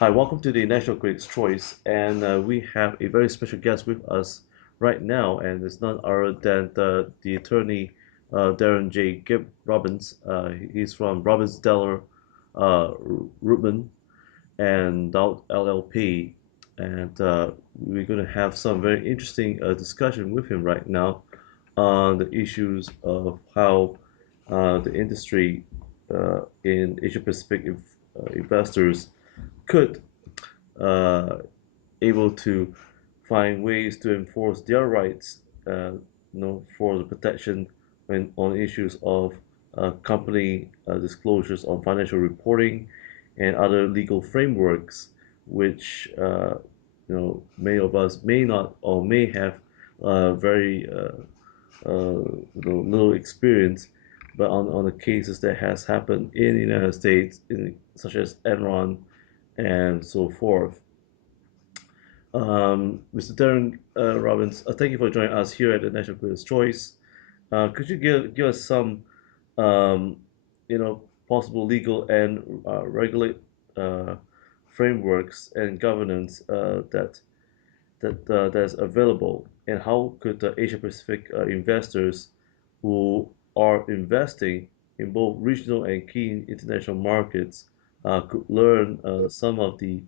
Hi, welcome to the National Critics' Choice, and we have a very special guest with us right now, and it's none other than the attorney Darren J. Gibb Robbins. He's from Robbins Deller Rubin and Dowd LLP, and we're going to have some very interesting discussion with him right now on the issues of how the industry in Asia Pacific investors could uh, able to find ways to enforce their rights, for the protection when on issues of company disclosures on financial reporting and other legal frameworks, which many of us may not or may have very little experience, but on the cases that has happened in the United States, such as Enron and so forth. Mr. Darren Robbins, thank you for joining us here at the National Critics' Choice. Could you give us some, possible legal and regulate uh, frameworks and governance that's available, and how could the Asia Pacific investors who are investing in both regional and key international markets could learn some of the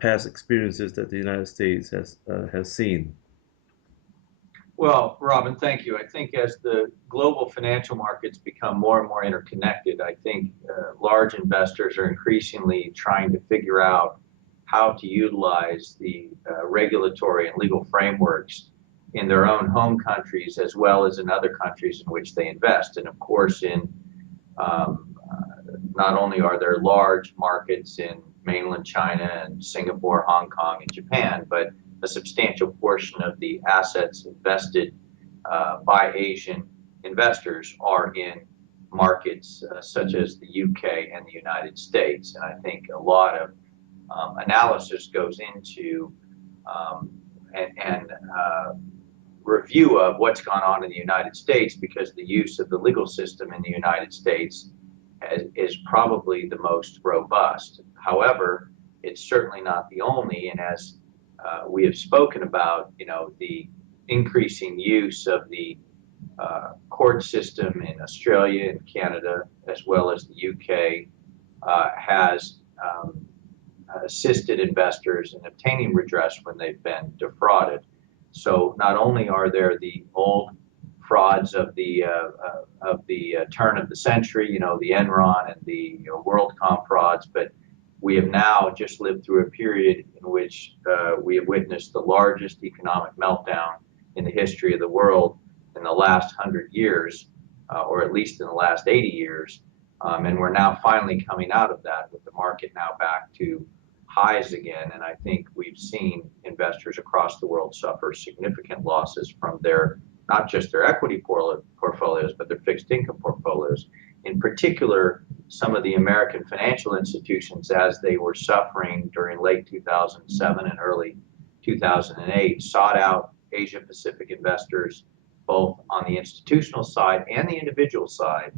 past experiences that the United States has seen. Well, Robin, thank you. I think as the global financial markets become more and more interconnected, I think large investors are increasingly trying to figure out how to utilize the regulatory and legal frameworks in their own home countries as well as in other countries in which they invest. And of course, in not only are there large markets in mainland China and Singapore, Hong Kong, and Japan, but a substantial portion of the assets invested by Asian investors are in markets such as the UK and the United States. And I think a lot of analysis goes into um, and review of what's gone on in the United States, because the use of the legal system in the United States is probably the most robust. However, it's certainly not the only, and as we have spoken about, the increasing use of the court system in Australia and Canada, as well as the UK, has assisted investors in obtaining redress when they've been defrauded. So not only are there the old frauds of the turn of the century, the Enron and the WorldCom frauds, but we have now just lived through a period in which we have witnessed the largest economic meltdown in the history of the world in the last 100 years, or at least in the last 80 years. And we're now finally coming out of that with the market now back to highs again. And I think we've seen investors across the world suffer significant losses from their not just their equity portfolios, but their fixed income portfolios. In particular, some of the American financial institutions, as they were suffering during late 2007 and early 2008, sought out Asia Pacific investors, both on the institutional side and the individual side,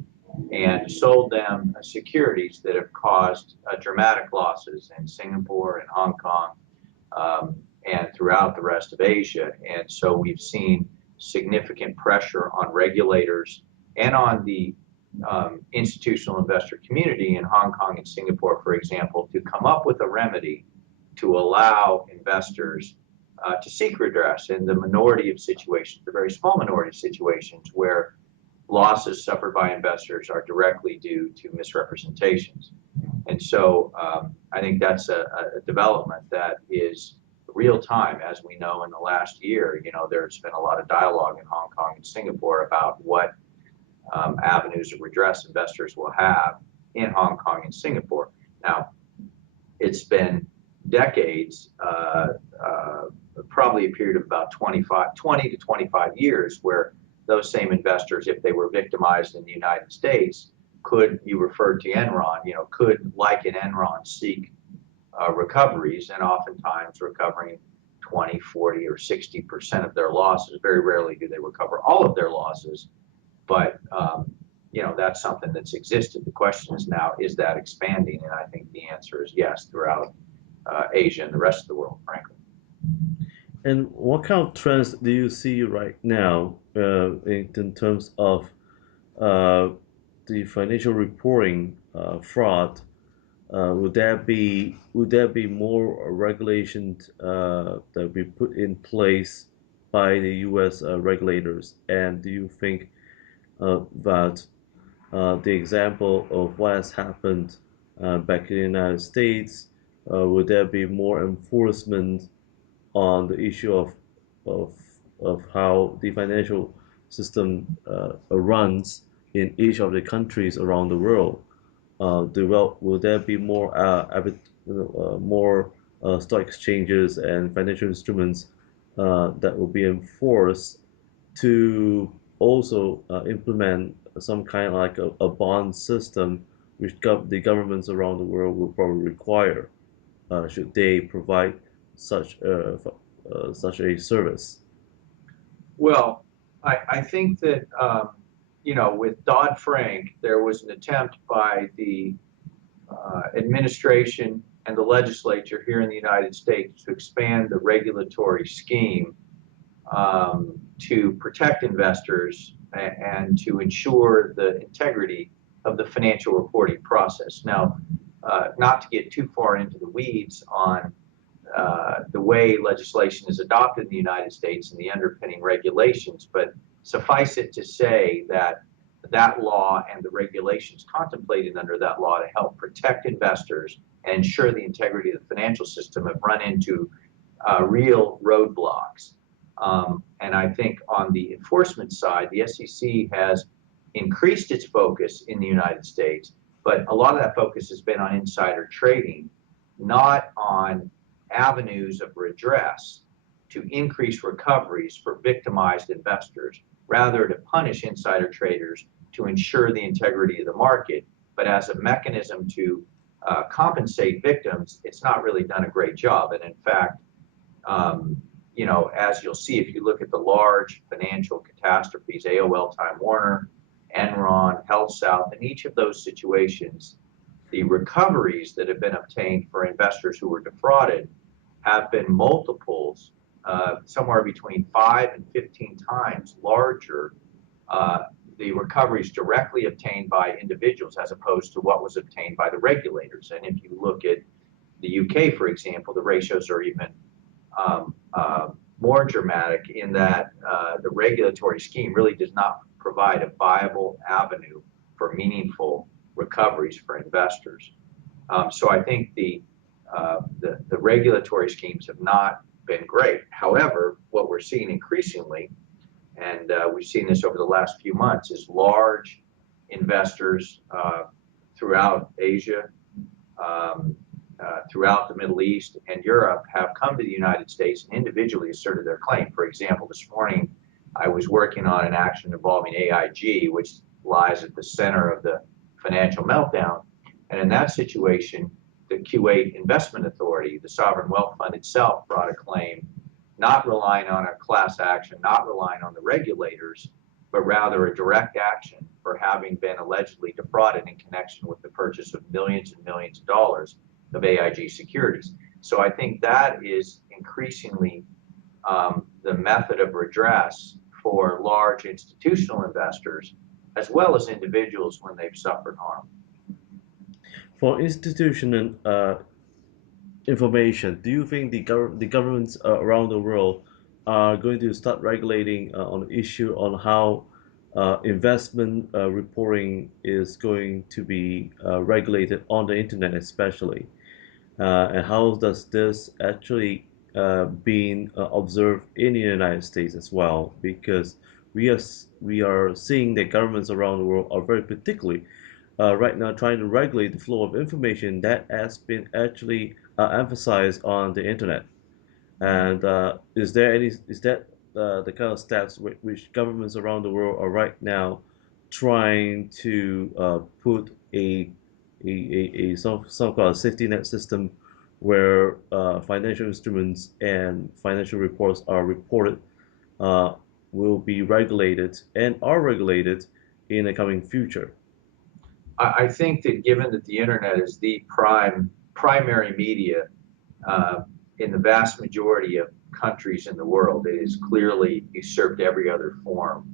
and sold them securities that have caused dramatic losses in Singapore and Hong Kong, and throughout the rest of Asia. And so we've seen significant pressure on regulators and on the institutional investor community in Hong Kong and Singapore, for example, to come up with a remedy to allow investors to seek redress in the minority of situations, the very small minority of situations where losses suffered by investors are directly due to misrepresentations. And so I think that's a development that is real time. As we know, in the last year, there's been a lot of dialogue in Hong Kong and Singapore about what avenues of redress investors will have in Hong Kong and Singapore. Now, it's been decades, probably a period of about 20 to 25 years, where those same investors, if they were victimized in the United States, could, you referred to Enron, could, like in Enron, seek recoveries, and oftentimes recovering 20, 40, or 60% of their losses. Very rarely do they recover all of their losses, but that's something that's existed. The question is now, is that expanding? And I think the answer is yes, throughout Asia and the rest of the world, frankly. And what kind of trends do you see right now in terms of uh, the financial reporting fraud? Would there be more regulations that be put in place by the U.S. Regulators? And do you think that the example of what has happened back in the United States, would there be more enforcement on the issue of of how the financial system runs in each of the countries around the world? Will there be more more stock exchanges and financial instruments that will be enforced to also implement some kind of like a bond system, which the governments around the world will probably require should they provide such a service. Well, I think that with Dodd Frank, there was an attempt by the administration and the legislature here in the United States to expand the regulatory scheme to protect investors and to ensure the integrity of the financial reporting process. Now, not to get too far into the weeds on the way legislation is adopted in the United States and the underpinning regulations, but suffice it to say that that law and the regulations contemplated under that law to help protect investors and ensure the integrity of the financial system have run into real roadblocks. And I think on the enforcement side, the SEC has increased its focus in the United States, but a lot of that focus has been on insider trading, not on avenues of redress to increase recoveries for victimized investors, rather to punish insider traders to ensure the integrity of the market. But as a mechanism to compensate victims, it's not really done a great job. And in fact, as you'll see if you look at the large financial catastrophes, AOL Time Warner, Enron, HealthSouth, in each of those situations, the recoveries that have been obtained for investors who were defrauded have been multiples, somewhere between 5 and 15 times larger, uh, the recoveries directly obtained by individuals as opposed to what was obtained by the regulators. And if you look at the UK, for example, the ratios are even more dramatic in that the regulatory scheme really does not provide a viable avenue for meaningful recoveries for investors. So I think the regulatory schemes have not been great. However, what we're seeing increasingly, and we've seen this over the last few months, is large investors throughout Asia, um, throughout the Middle East and Europe have come to the United States and individually asserted their claim. For example, this morning I was working on an action involving AIG, which lies at the center of the financial meltdown. And in that situation, the Kuwait Investment Authority, the sovereign wealth fund itself, brought a claim, not relying on a class action, not relying on the regulators, but rather a direct action for having been allegedly defrauded in connection with the purchase of millions and millions of dollars of AIG securities. So I think that is increasingly the method of redress for large institutional investors as well as individuals when they've suffered harm. For institutional information, do you think the governments around the world are going to start regulating on the issue on how investment reporting is going to be regulated on the internet, especially? And how does this actually being observed in the United States as well? Because we are seeing that governments around the world are very particularly right now trying to regulate the flow of information that has been actually emphasized on the internet. And is that the kind of steps which governments around the world are right now trying to put a some kind of safety net system where financial instruments and financial reports are reported uh, will be regulated and are regulated in the coming future? I think that given that the internet is the primary media uh, in the vast majority of countries in the world, it has clearly usurped every other form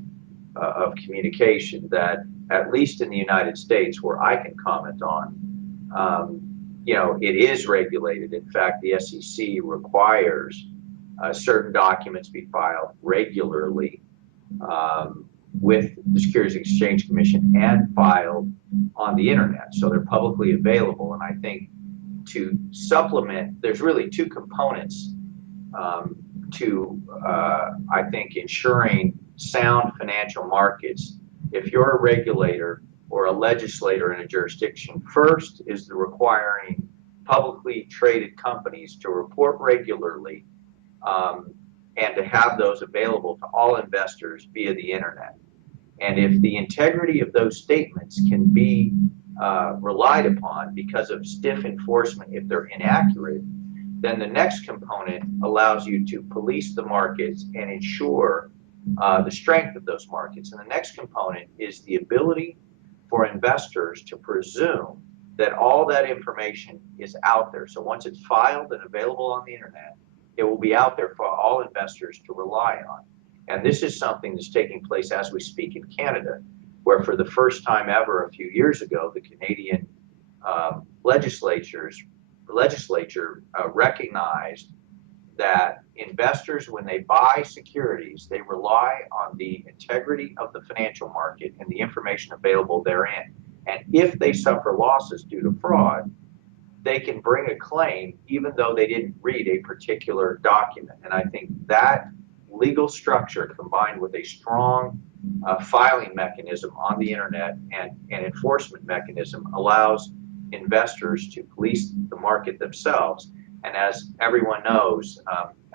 of communication that, at least in the United States, where I can comment on, um, it is regulated. In fact, the SEC requires certain documents be filed regularly um, with the Securities and Exchange Commission and filed on the internet. So they're publicly available. And I think to supplement, there's really two components um, to, I think, ensuring sound financial markets. If you're a regulator or a legislator in a jurisdiction, first is the requiring publicly traded companies to report regularly um, and to have those available to all investors via the internet. And if the integrity of those statements can be relied upon because of stiff enforcement if they're inaccurate, then the next component allows you to police the markets and ensure the strength of those markets. And the next component is the ability for investors to presume that all that information is out there. So once it's filed and available on the internet, it will be out there for all investors to rely on. And this is something that's taking place as we speak in Canada, where for the first time ever a few years ago, the Canadian legislature recognized that investors, when they buy securities, they rely on the integrity of the financial market and the information available therein. And if they suffer losses due to fraud, they can bring a claim even though they didn't read a particular document. And I think that legal structure combined with a strong filing mechanism on the internet and an enforcement mechanism allows investors to police the market themselves. And as everyone knows,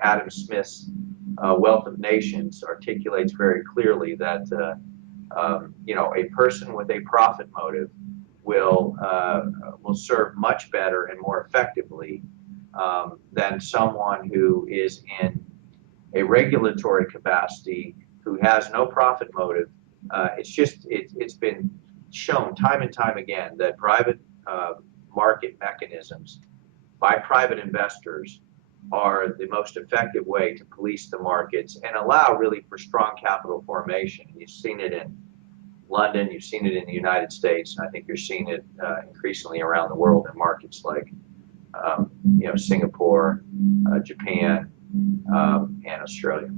Adam Smith's Wealth of Nations articulates very clearly that a person with a profit motive will serve much better and more effectively than someone who is in a regulatory capacity who has no profit motive. It's been shown time and time again that private market mechanisms by private investors are the most effective way to police the markets and allow really for strong capital formation. You've seen it in London, you've seen it in the United States, and I think you're seeing it increasingly around the world in markets like Singapore, Japan, and Australia.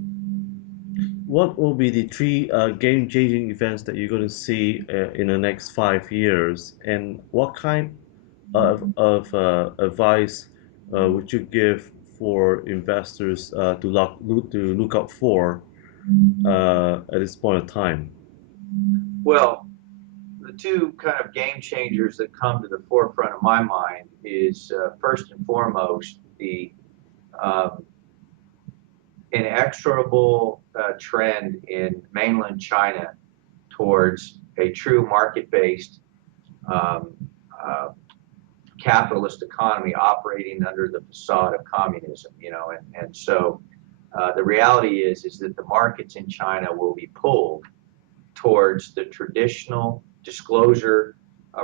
What will be the three game-changing events that you're going to see in the next 5 years, and what kind of advice would you give for investors to look out for at this point of time? Well, the two kind of game changers that come to the forefront of my mind is first and foremost the um, inexorable trend in mainland China towards a true market-based um, uh, capitalist economy operating under the facade of communism. And so the reality is that the markets in China will be pulled towards the traditional disclosure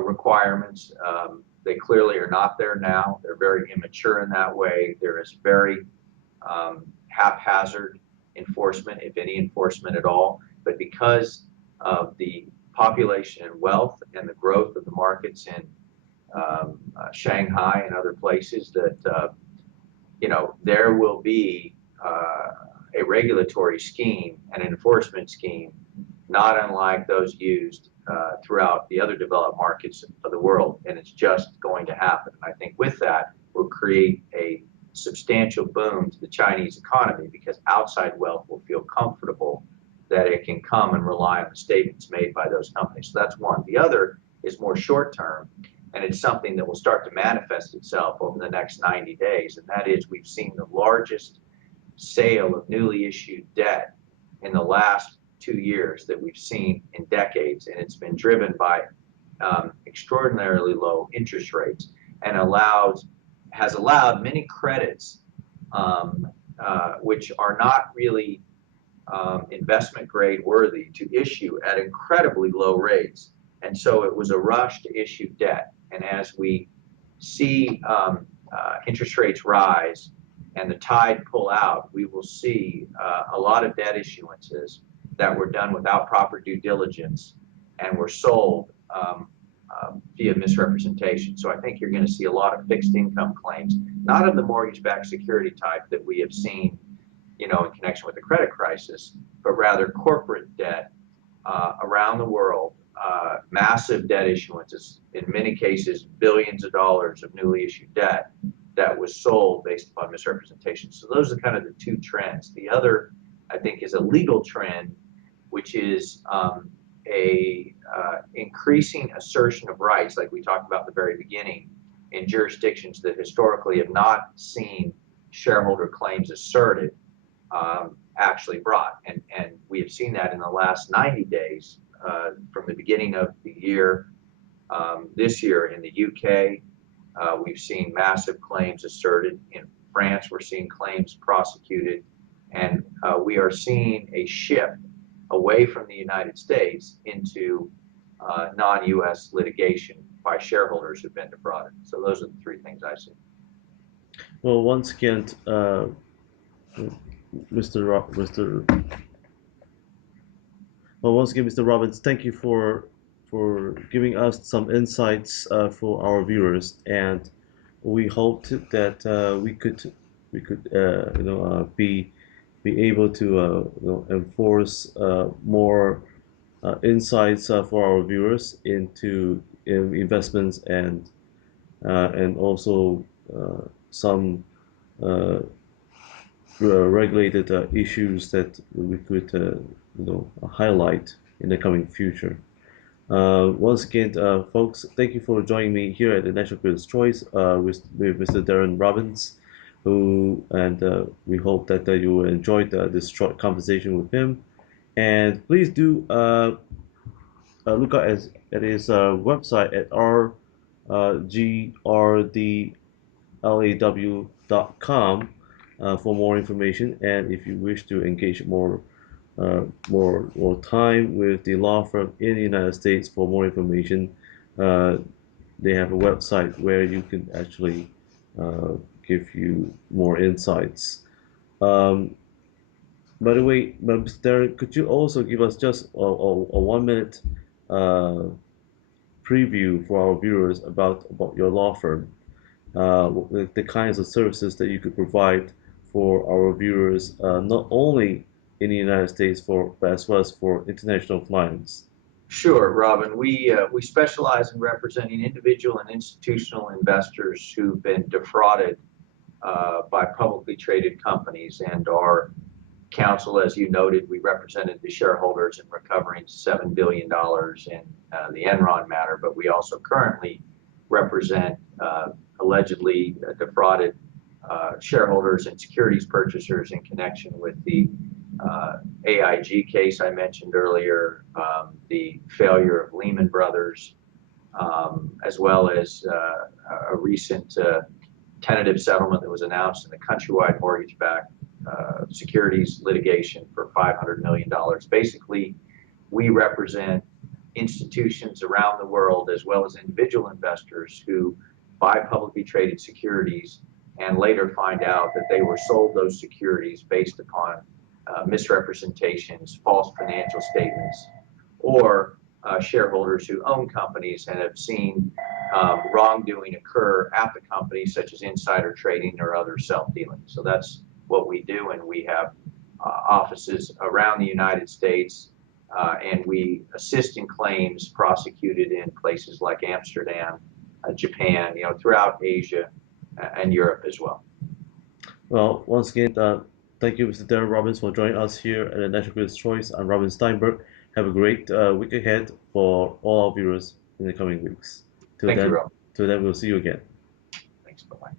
requirements. They clearly are not there now. They're very immature in that way. There is very haphazard enforcement, if any enforcement at all. But because of the population and wealth and the growth of the markets in Shanghai and other places, that there will be a regulatory scheme and enforcement scheme not unlike those used throughout the other developed markets of the world. And it's just going to happen. I think with that will create a substantial boom to the Chinese economy because outside wealth will feel comfortable that it can come and rely on the statements made by those companies. So that's one. The other is more short term, and it's something that will start to manifest itself over the next 90 days. And that is we've seen the largest sale of newly issued debt in the last 2 years that we've seen in decades, and it's been driven by extraordinarily low interest rates and has allowed many credits which are not really investment grade worthy to issue at incredibly low rates. And so it was a rush to issue debt. And as we see interest rates rise and the tide pull out, we will see a lot of debt issuances that were done without proper due diligence and were sold via misrepresentation. So I think you're going to see a lot of fixed income claims, not of the mortgage-backed security type that we have seen, in connection with the credit crisis, but rather corporate debt around the world, massive debt issuances, in many cases, billions of dollars of newly issued debt that was sold based upon misrepresentation. So those are kind of the two trends. The other, I think, is a legal trend, which is a increasing assertion of rights, like we talked about at the very beginning, in jurisdictions that historically have not seen shareholder claims asserted, actually brought. And we have seen that in the last 90 days, from the beginning of the year. This year in the UK, we've seen massive claims asserted. In France, we're seeing claims prosecuted. And we are seeing a shift away from the United States into non-US litigation by shareholders who've been defrauded. So those are the three things I see. Well, once again, Mr. Well, once again, Mr. Robbins, thank you for giving us some insights for our viewers, and we hoped that we could be able to enforce more insights for our viewers into investments and also some uh, regulated issues that we could highlight in the coming future. Once again, folks, thank you for joining me here at the National Critics' Choice with Mr. Darren Robbins, who and we hope that you enjoyed this short conversation with him. And please do look at his website at rgrdlaw.com for more information. And if you wish to engage more time with the law firm in the United States for more information, uh, they have a website where you can actually uh, give you more insights. Um, by the way, Mr. Darren, could you also give us just a 1 minute uh, preview for our viewers about your law firm, the kinds of services that you could provide for our viewers, not only in the United States but as well as for international clients. Sure, Robin. We specialize in representing individual and institutional investors who've been defrauded by publicly traded companies, and our counsel, as you noted, we represented the shareholders in recovering $7 billion in the Enron matter, but we also currently represent allegedly defrauded shareholders and securities purchasers in connection with the AIG case I mentioned earlier, the failure of Lehman Brothers, as well as a recent tentative settlement that was announced in the countrywide mortgage-backed securities litigation for $500 million. Basically, we represent institutions around the world as well as individual investors who buy publicly traded securities and later find out that they were sold those securities based upon misrepresentations, false financial statements, or shareholders who own companies and have seen wrongdoing occur at the company, such as insider trading or other self-dealing. So that's what we do, and we have offices around the United States, and we assist in claims prosecuted in places like Amsterdam, Japan, throughout Asia and Europe as well. Well, once again, thank you, Mr. Darren Robbins, for joining us here at the National Critics' Choice. I'm Robin Steinberg. Have a great week ahead for all our viewers in the coming weeks. Till Thank you, then, Rob. till then, we'll see you again. Thanks. Bye-bye.